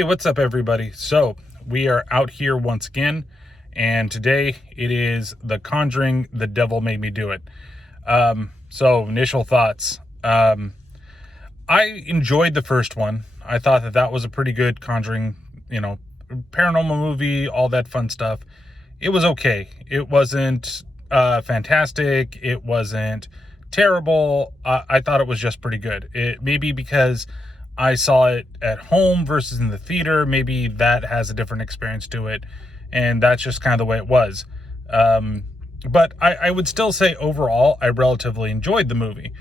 Hey, what's up, everybody? So we are out here once again, and today it is The Conjuring, The Devil Made Me Do It. So initial thoughts. I enjoyed the first one. I thought that was a pretty good Conjuring, paranormal movie, all that fun stuff. It was okay. It wasn't fantastic. It wasn't terrible. I thought it was just pretty good. It maybe because I saw it at home versus in the theater, maybe that has a different experience to it, and that's just kind of the way it was. But I would still say overall, I relatively enjoyed the movie.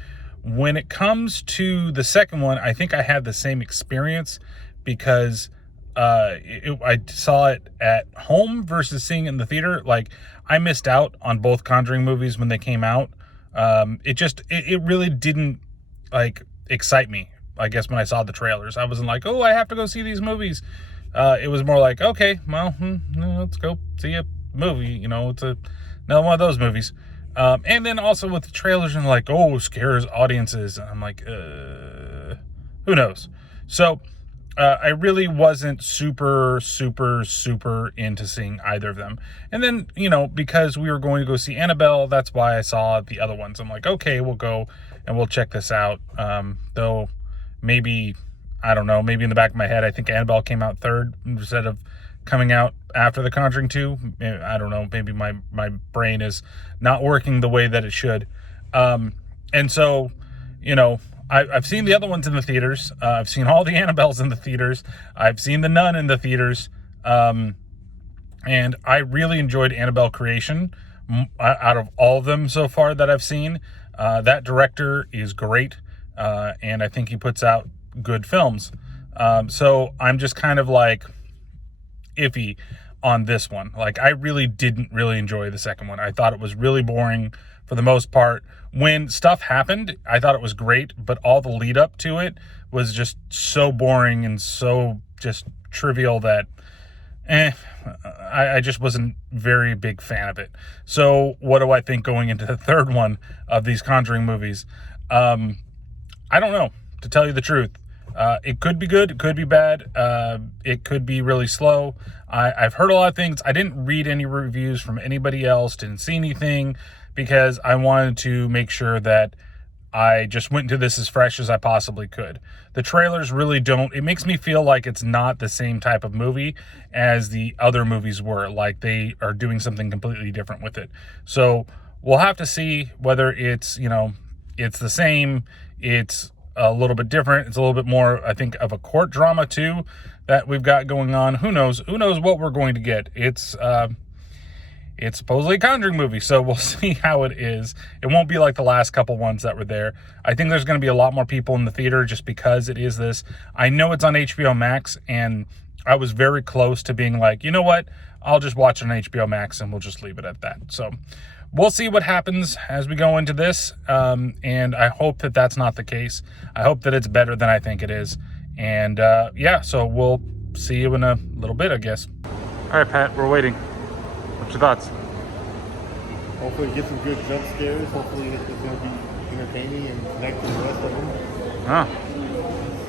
When it comes to the second one, I think I had the same experience because I saw it at home versus seeing it in the theater. Like, I missed out on both Conjuring movies when they came out. It really didn't excite me. I guess when I saw the trailers, I wasn't like, oh, I have to go see these movies. It was more like, okay, well, let's go see a movie. It's another one of those movies. And then also with the trailers and like, oh, scares audiences. And I'm like, who knows? So I really wasn't super into seeing either of them. And then, because we were going to go see Annabelle, that's why I saw the other ones. I'm like, okay, we'll go and we'll check this out. Though maybe, I don't know, maybe in the back of my head, I think Annabelle came out third instead of coming out after The Conjuring 2. I don't know, maybe my brain is not working the way that it should. And so, I've seen the other ones in the theaters. I've seen all the Annabelles in the theaters. I've seen The Nun in the theaters. And I really enjoyed Annabelle Creation out of all of them so far that I've seen. That director is great. And I think he puts out good films. So I'm just kind of like iffy on this one. Like, I really didn't really enjoy the second one. I thought it was really boring for the most part. When stuff happened, I thought it was great, but all the lead up to it was just so boring and so just trivial that I just wasn't very big fan of it. So what do I think going into the third one of these Conjuring movies? I don't know, to tell you the truth. It could be good. It could be bad. It could be really slow. I've heard a lot of things. I didn't read any reviews from anybody else. Didn't see anything because I wanted to make sure that I just went into this as fresh as I possibly could. The trailers really don't. It makes me feel like it's not the same type of movie as the other movies were. Like, they are doing something completely different with it. So we'll have to see whether it's, it's the same. It's a little bit different. It's a little bit more, I think, of a court drama too that we've got going on. Who knows what we're going to get. It's supposedly a Conjuring movie, so we'll see how it is. It won't be like the last couple ones that were there. I think there's going to be a lot more people in the theater just because it is this. I know it's on HBO Max, and I was very close to being like, you know what? I'll just watch it on HBO Max and we'll just leave it at that. So we'll see what happens as we go into this, and I hope that that's not the case. I hope that it's better than I think it is. And so we'll see you in a little bit, I guess. All right, Pat, we're waiting. What's your thoughts? Hopefully get some good jump scares. Hopefully it's going to be entertaining and connect to the rest of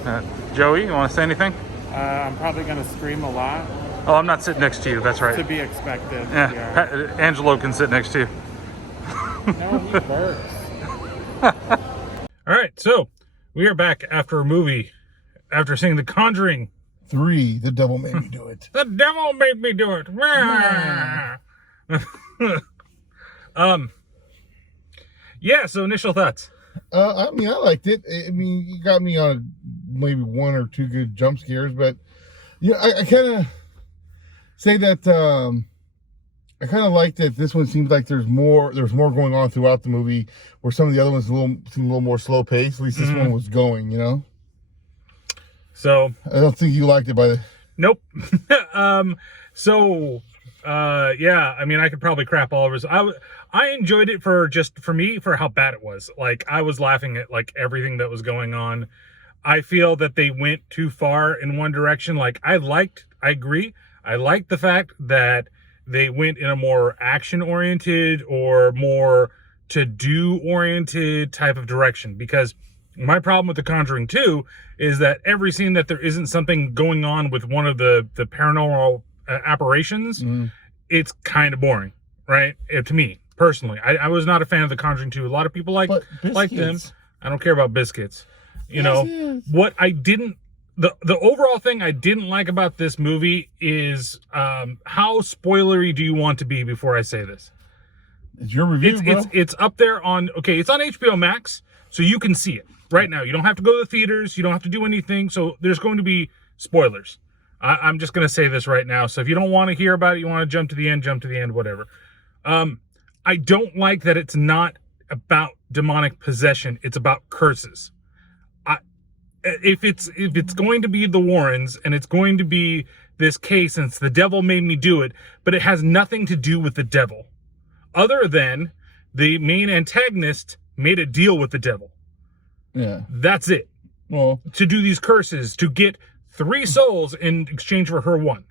them. Joey, you want to say anything? I'm probably going to scream a lot. Oh, I'm not sitting next to you. That's right. To be expected. Yeah. Angelo can sit next to you. No, he burps. All right, so we are back after a movie, after seeing The Conjuring 3, The Devil Made Me Do It. The devil made me do it. So initial thoughts. I liked it. You got me on maybe one or two good jump scares, but I kind of say that I kind of like that this one seems like there's more going on throughout the movie, where some of the other ones seem a little more slow paced. At least this one was going, So I don't think you liked it by the... Nope. I could probably crap all over it. I enjoyed it for how bad it was. Like, I was laughing at like everything that was going on. I feel that they went too far in one direction. Like, I agree. I liked the fact that they went in a more action-oriented or more to-do-oriented type of direction, because My problem with The Conjuring 2 is that every scene that there isn't something going on with one of the paranormal apparitions, it's kind of boring, right? To me, personally. I was not a fan of The Conjuring 2. A lot of people like them. I don't care about biscuits. You know, what I didn't... The overall thing I didn't like about this movie is how spoilery do you want to be before I say this? It's your review, bro. It's up there on... Okay, it's on HBO Max, so you can see it right now. You don't have to go to the theaters. You don't have to do anything. So there's going to be spoilers. I'm just going to say this right now. So if you don't want to hear about it, you want to jump to the end, whatever. I don't like that it's not about demonic possession. It's about curses. If it's going to be the Warrens and it's going to be this case and it's the devil made me do it, but it has nothing to do with the devil. Other than the main antagonist made a deal with the devil. Yeah. That's it. Well, to do these curses, to get 3 souls in exchange for her 1.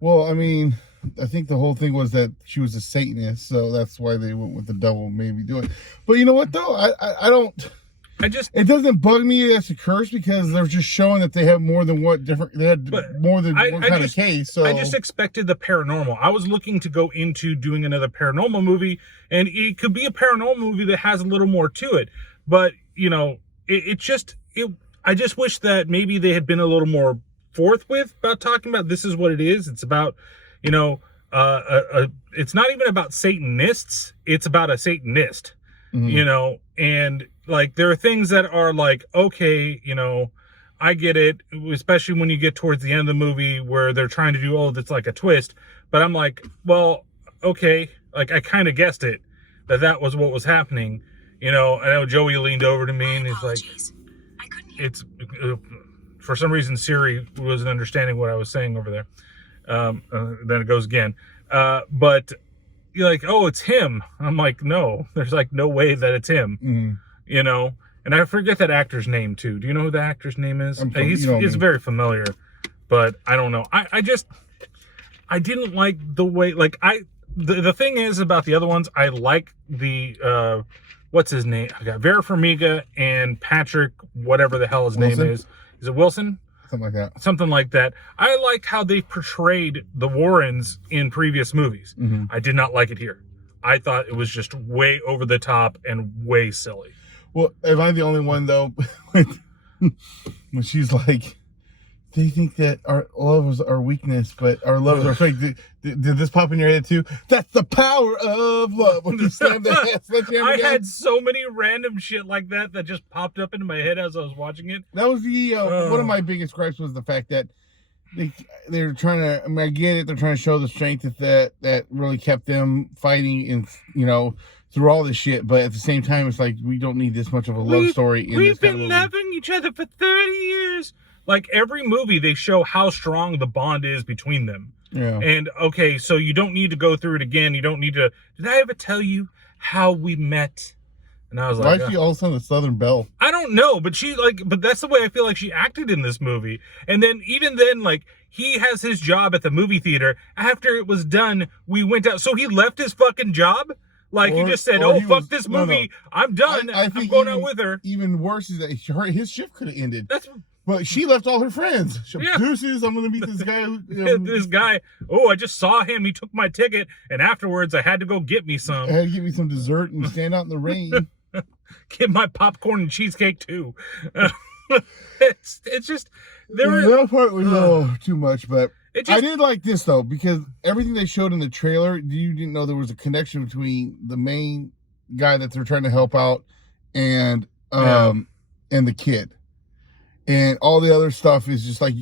Well, I mean, I think the whole thing was that she was a Satanist, so that's why they went with the devil made me do it. But you know what, though? I don't... It doesn't bug me as a curse because they're just showing that they have more than one kind of case. So I just expected the paranormal. I was looking to go into doing another paranormal movie, and it could be a paranormal movie that has a little more to it. But you know, I just wish that maybe they had been a little more forthwith about talking about this is what it is. It's about, you know, it's not even about Satanists. It's about a Satanist. You know, and like there are things that are like, okay, you know, I get it, especially when you get towards the end of the movie where they're trying to do, that's like a twist. But I'm like, well, okay, like I kind of guessed it, that was what was happening. You know, I know Joey leaned over to me and he's like, it's, for some reason Siri wasn't understanding what I was saying over there. Then it goes again. But you're like, oh, it's him. I'm like, no, there's like no way that it's him. You know, and I forget that actor's name too. Do you know who the actor's name is? He's very familiar, but I don't know. I didn't like the way, like the thing is about the other ones, I like the, what's his name? I got Vera Farmiga and Patrick, whatever the hell his name is. Is it Wilson? Something like that. I liked how they portrayed the Warrens in previous movies. I did not like it here. I thought it was just way over the top and way silly. Well, am I the only one, though, when she's like, they think that our love is our weakness, but our love is our strength. Did this pop in your head, too? That's the power of love. When you slam the hand, I had so many random shit like that just popped up into my head as I was watching it. That was the one of my biggest gripes was the fact that they're trying to, I mean, I get it, they're trying to show the strength that really kept them fighting and, you know, through all this shit, but at the same time, it's like, we don't need this much of a love story. We've been loving each other for 30 years. Like, every movie, they show how strong the bond is between them. Yeah. And, okay, so you don't need to go through it again. You don't need to, did I ever tell you how we met? And I was like, why is she all of a sudden a Southern Belle? I don't know, but but that's the way I feel like she acted in this movie. And then, even then, like, he has his job at the movie theater. After it was done, we went out. So he left his fucking job? Like, he just said, fuck this movie. No. I'm done. I'm going out with her. Even worse is that his shift could have ended. But she left all her friends. Deuces, I'm going to meet this guy. This guy, I just saw him. He took my ticket. And afterwards, I had to go get me some. I had to get me some dessert and stand out in the rain. Get my popcorn and cheesecake, too. It's just... That part was a little too much, but... I did like this, though, because everything they showed in the trailer, you didn't know there was a connection between the main guy that they're trying to help out and the kid. And all the other stuff is just like,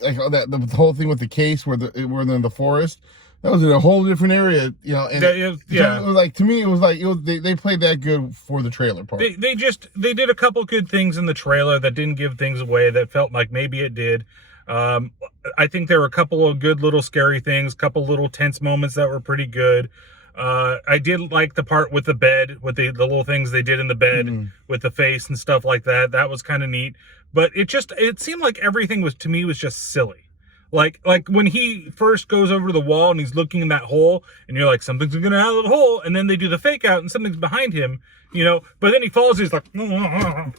like all that, the whole thing with the case where they're in the forest, that was in a whole different area, you know. And it was like, to me, it was like, they played that good for the trailer part. They did a couple good things in the trailer that didn't give things away that felt like maybe it did. I think there were a couple of good little scary things, couple little tense moments that were pretty good. I did like the part with the bed, with the little things they did in the bed with the face and stuff like that. That was kind of neat. But it seemed like everything was just silly. Like when he first goes over to the wall and he's looking in that hole, and you're like, something's gonna out of the hole, and then they do the fake out and something's behind him, you know. But then he falls, he's like, and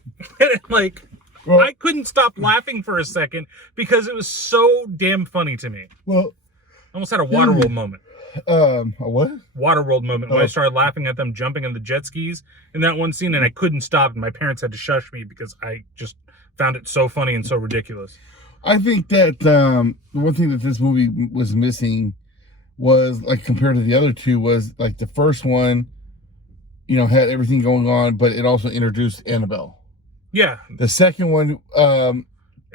like, Well, I couldn't stop laughing for a second because it was so damn funny to me. well, I almost had a Waterworld moment. a what? Waterworld moment when I Oh. started laughing at them jumping in the jet skis in that one scene, and I couldn't stop, and my parents had to shush me because I just found it so funny and so ridiculous. I think that the one thing that this movie was missing was, like, compared to the other two, was like the first one, you know, had everything going on, but it also introduced Annabelle. Yeah, The second one,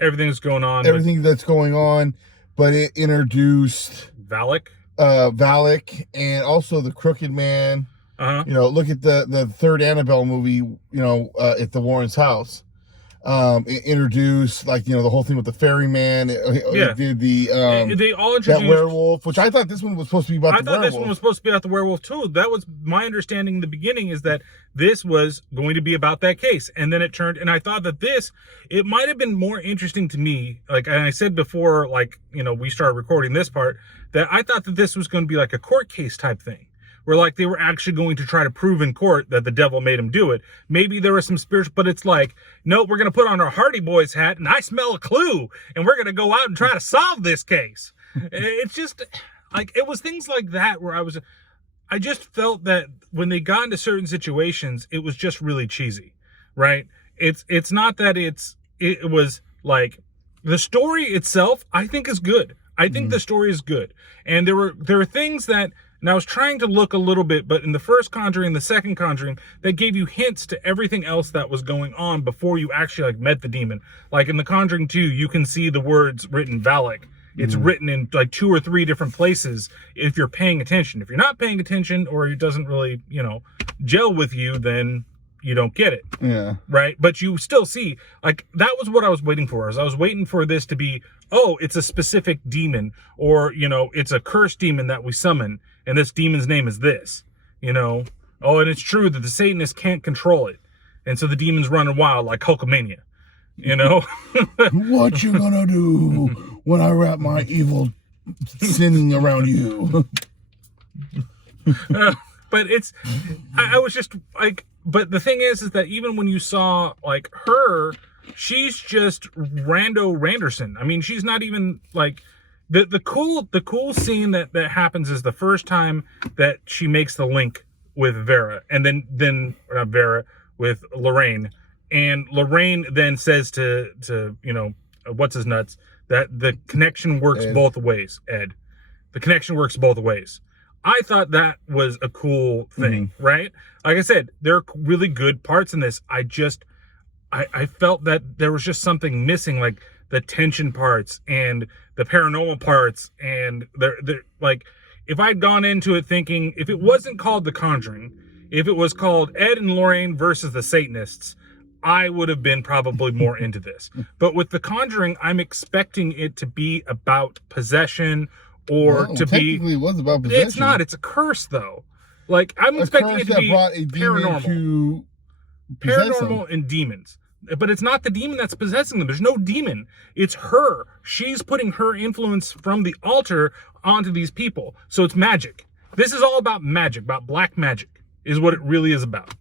everything's going on. everything that's going on, but it introduced with Valak. Valak and also the Crooked Man. Uh-huh. You know, look at the third Annabelle movie, you know, at the Warren's house. It introduced, like, you know, the whole thing with the ferryman. It did the They all that introduced werewolf, which I thought this one was supposed to be about I the thought werewolf. this one was supposed to be about the werewolf too. That was my understanding in the beginning, is that this was going to be about that case. And then it turned, and I thought that it might have been more interesting to me. Like, and I said before, like, you know, we started recording this part, that I thought that this was going to be like a court case type thing, where like they were actually going to try to prove in court that the devil made him do it. Maybe there was some spiritual, but it's like, no, we're going to put on our Hardy Boys hat and I smell a clue and we're going to go out and try to solve this case. It's just like, it was things like that where I just felt that when they got into certain situations, it was just really cheesy, right? It's not that it was like, the story itself, I think, is good. I think the story is good. And there were things that, and I was trying to look a little bit, but in the first Conjuring, the second Conjuring, they gave you hints to everything else that was going on before you actually like met the demon. Like in the Conjuring 2, you can see the words written Valak. It's written in like 2 or 3 different places if you're paying attention. If you're not paying attention, or it doesn't really, you know, gel with you, then you don't get it. Yeah. Right? But you still see, like, that was what I was waiting for. I was waiting for this to be, oh, it's a specific demon, or, you know, it's a cursed demon that we summon, and this demon's name is this, you know. Oh, and it's true that the Satanists can't control it, and so the demon's running wild like Hulkamania, you know. What you gonna do when I wrap my evil sinning around you? But I was just like, but the thing is that even when you saw like her, she's just Rando Randerson. I mean, she's not even like, the cool scene that happens is the first time that she makes the link with Vera, and then not Vera, with Lorraine, and Lorraine then says to you know, what's his nuts, that the connection works both ways. Ed, the connection works both ways. I thought that was a cool thing, right? Like I said, there are really good parts in this. I felt that there was just something missing, like the tension parts and the paranormal parts, and like, if I'd gone into it thinking, if it wasn't called The Conjuring, if it was called Ed and Lorraine versus the Satanists, I would have been probably more into this. But with The Conjuring, I'm expecting it to be about possession, or to be. Technically, it was about possession. It's not. It's a curse, though. Like, I'm expecting it to be brought a demon paranormal. to possess him. Paranormal and demons. But it's not the demon that's possessing them. There's no demon. It's her. She's putting her influence from the altar onto these people. So it's magic. This is all about magic, about black magic, is what it really is about.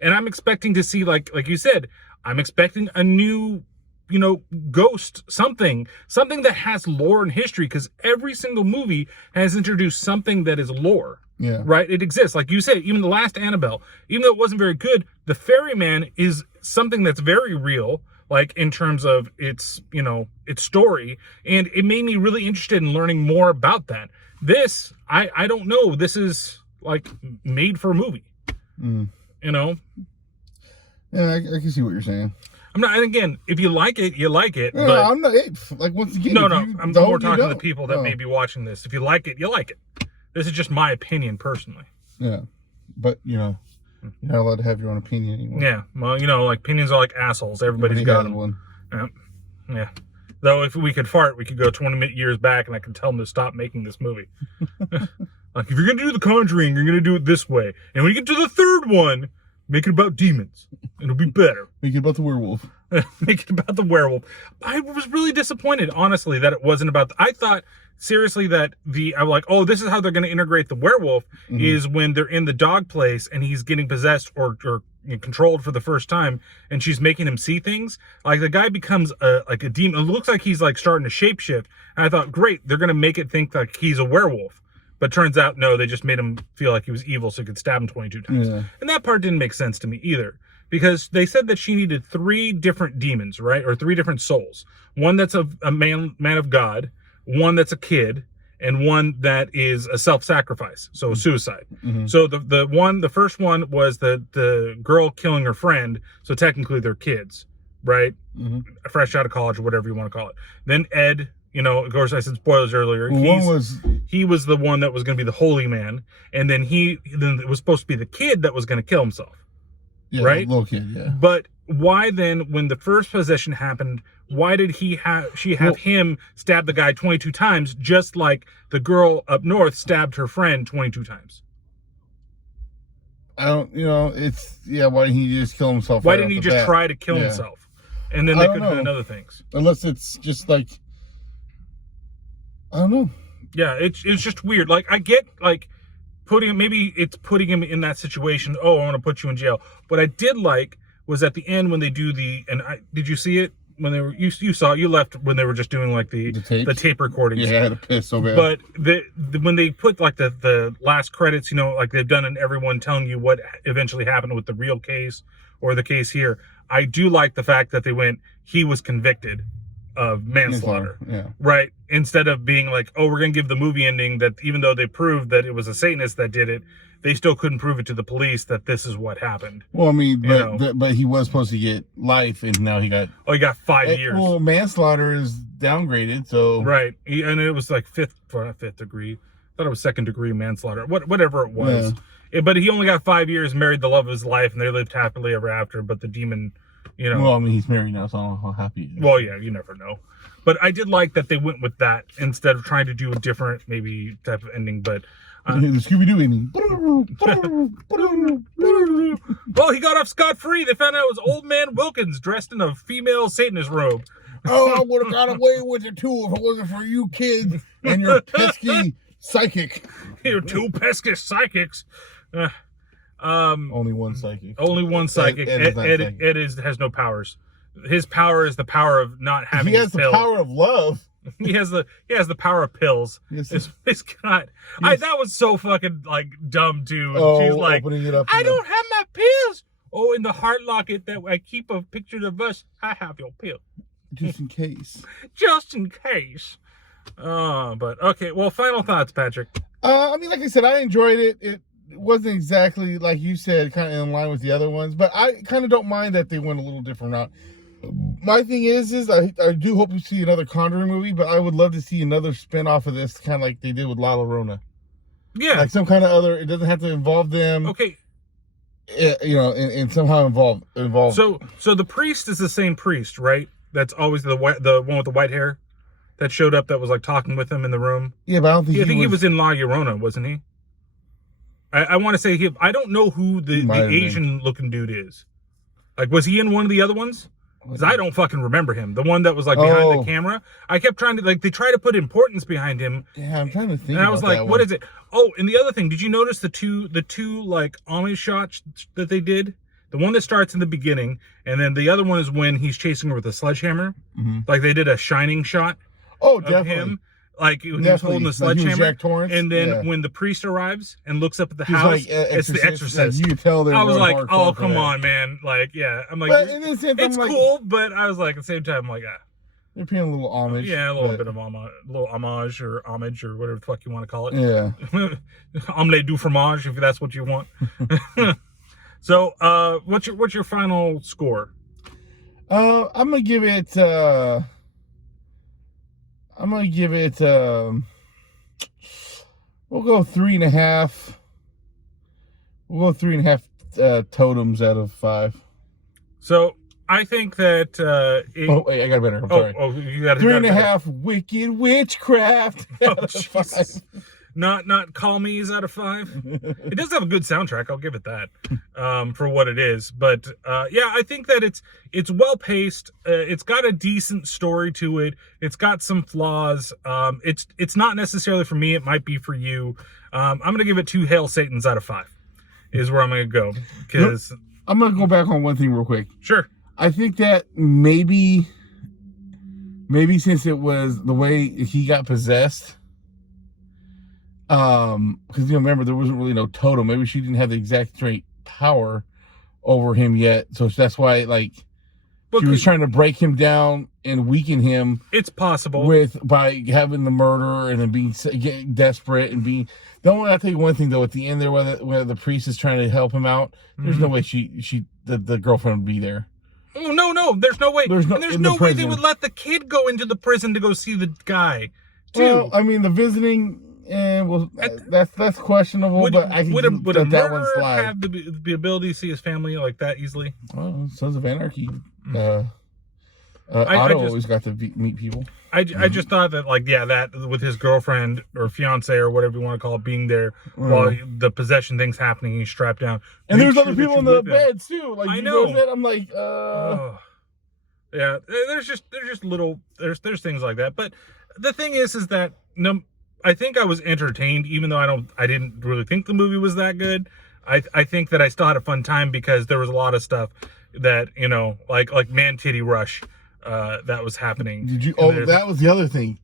And I'm expecting to see, like you said, I'm expecting a new, you know, ghost, something that has lore and history, because every single movie has introduced something that is lore. Yeah. Right? It exists. Like you said, even the last Annabelle, even though it wasn't very good, the ferryman is something that's very real, like in terms of its, you know, its story. And it made me really interested in learning more about that. This, I don't know. This is like made for a movie. You know? Yeah, I can see what you're saying. I'm not, and again, if you like it, you like it. No, but I'm not. Like, once again, no, if no, you I'm don't, more you talking to the don't. people that may be watching this. If you like it, you like it. This is just my opinion personally. Yeah, but you know, you're not allowed to have your own opinion anymore. Yeah, well, you know, like, opinions are like assholes. Everybody's got them. one. Yeah. Though if we could fart, we could go 20 years back and I could tell them to stop making this movie. Like, if you're going to do The Conjuring, you're going to do it this way. And when you get to the third one, Make it about demons. It'll be better. Make it about the werewolf. Make it about the werewolf. I was really disappointed, honestly, that it wasn't about... I thought, seriously, that I'm like, oh, this is how they're going to integrate the werewolf, is when they're in the dog place and he's getting possessed or controlled for the first time, and she's making him see things. Like, the guy becomes like a demon. It looks like he's like starting to shapeshift. And I thought, great, they're going to make it think like he's a werewolf. But turns out, no, they just made him feel like he was evil so he could stab him 22 times. Yeah. And that part didn't make sense to me either. Because they said that she needed 3 different demons, right? Or 3 different souls. One that's a man of God, one that's a kid, and one that is a self-sacrifice, so suicide. So the first one was the girl killing her friend, so technically they're kids, right? Fresh out of college, or whatever you want to call it. Then Ed... You know, of course, I said spoilers earlier. He was the one that was going to be the holy man, and then it was supposed to be the kid that was going to kill himself. Yeah, right? Little kid, yeah. But why then, when the first possession happened, why did she have him stab the guy 22 times, just like the girl up north stabbed her friend 22 times? I don't, why didn't he just kill himself? Why didn't he just try to kill himself? And then they could have done other things. Unless it's just like, I don't know. Yeah, it's just weird. Like, I get, like, maybe it's putting him in that situation. Oh, I want to put you in jail. What I did like was at the end when they do did you see it? When they were, you saw it, you left when they were just doing like the tape recordings. Yeah, I had to piss so bad. But when they put like the last credits, like they've done in everyone telling you what eventually happened with the real case or the case here, I do like the fact that they went, he was convicted of manslaughter, right? Instead of being like, oh, we're gonna give the movie ending that even though they proved that it was a Satanist that did it, they still couldn't prove it to the police that this is what happened. Well, I mean, but he was supposed to get life, and now he got 5 years. Well, manslaughter is downgraded, so right, and it was like fifth degree. I thought it was second degree manslaughter, whatever it was. Yeah. But he only got 5 years, married the love of his life, and they lived happily ever after. But the demon. Well, I mean, he's married now, so I don't know how happy he is. Well, yeah, you never know. But I did like that they went with that instead of trying to do a different, maybe, type of ending. But the Scooby-Doo ending. Well, he got off scot-free. They found out it was Old Man Wilkins dressed in a female Satanist robe. Oh, I would have got away with it, too, if it wasn't for you kids and your pesky psychic. Your 2 pesky psychics. Only one psychic. Only one psychic. Ed has no powers. His power is the power of not having. He has the power of love. He has the power of pills. Yes. It's got. That was so fucking like dumb too. Oh, she's like, opening it up. I don't have my pills. Oh, in the heart locket that I keep a picture of us. I have your pill. Just in case. Just in case. But okay. Well, final thoughts, Patrick. I mean, like I said, I enjoyed it. It wasn't exactly like you said, kind of in line with the other ones, but I kind of don't mind that they went a little different route. My thing is I do hope we see another Conjuring movie, but I would love to see another spin-off of this, kind of like they did with La Llorona. Yeah, like some kind of other. It doesn't have to involve them. Okay. And somehow involve. So the priest is the same priest, right? That's always the one with the white hair that showed up that was like talking with him in the room. Yeah, but I don't think he was in La Llorona, wasn't he? I want to say I don't know who the Asian looking dude is. Like, was he in one of the other ones? Because I don't fucking remember him. The one that was like behind the camera. I kept trying to they try to put importance behind him. Yeah, I'm trying to think. And I was like, what is it? Oh, and the other thing, did you notice the two like homage shots that they did? The one that starts in the beginning, and then the other one is when he's chasing her with a sledgehammer. Mm-hmm. Like they did a shining shot. Oh, definitely. Him. Like when he was holding the sledgehammer, and then when the priest arrives and looks up at the house, it's the Exorcist. You can tell I was like, "Oh, come on, man!" Like, yeah, I'm like, it's cool, but I was like, at the same time, I'm like, they're paying a little homage. Yeah, a little bit of homage or whatever the fuck you want to call it. Yeah, omelette du fromage, if that's what you want. So, what's your final score? I'm gonna give it. We'll go 3.5. We'll go 3.5 totems out of 5. So I think that. Oh wait, I got better. I'm sorry. Oh, you got 3.5 wicked witchcraft. Oh, Jesus. not Call Me's out of 5. It does have a good soundtrack. I'll give it that for what it is. But yeah, I think that it's well paced. It's got a decent story to it. It's got some flaws. It's not necessarily for me. It might be for you. I'm gonna give it 2 Hail Satans out of 5. Is where I'm gonna go, because I'm gonna go back on one thing real quick. Sure. I think that maybe since it was the way he got possessed, because remember there wasn't really no totem. Maybe she didn't have the exact straight power over him yet, so that's why she was trying to break him down and weaken him. It's possible by having the murder and then getting desperate and being. I'll tell you one thing though. At the end there, where the priest is trying to help him out, there's no way the girlfriend would be there. Oh no, there's no way. There's no way they would let the kid go into the prison to go see the guy. Too. Well, I mean the visiting, that's questionable. Would a murderer have the ability to see his family like that easily? Well, Sons of Anarchy. Otto always got to meet people. I just thought that that with his girlfriend or fiance or whatever you want to call it being there while the possession thing's happening, he's strapped down. And there's other people in the beds too. I know. I'm like, yeah. There's just little there's things like that. But the thing is that I think I was entertained, even though I didn't really think the movie was that good. I think that I still had a fun time because there was a lot of stuff that like Man Titty Rush. That was happening. Did you? That was the other thing.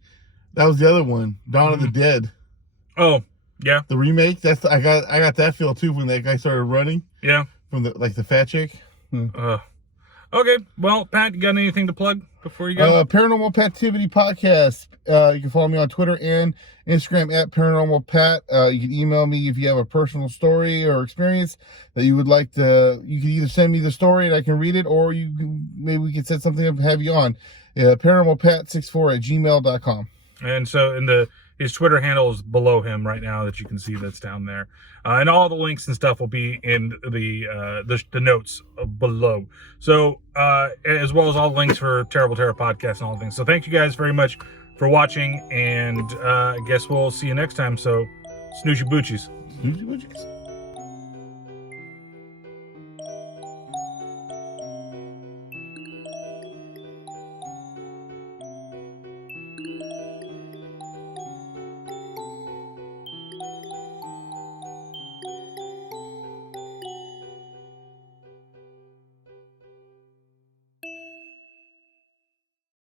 That was the other one. Dawn of the Dead. Oh, yeah. The remake. I got that feel too when that guy started running. Yeah. From the fat chick. Okay. Well, Pat, you got anything to plug before you go? Paranormal Pativity Podcast. You can follow me on Twitter and Instagram at Paranormal Pat. You can email me if you have a personal story or experience that you would like to. You can either send me the story and I can read it, or maybe we can set something up and have you on. ParanormalPat64@gmail.com. And so his Twitter handle is below him right now that you can see that's down there. And all the links and stuff will be in the notes below. So as well as all the links for Terrible Terror Podcast and all the things. So thank you guys very much for watching, and I guess we'll see you next time. So snoochie boochies. Snoochie boochies.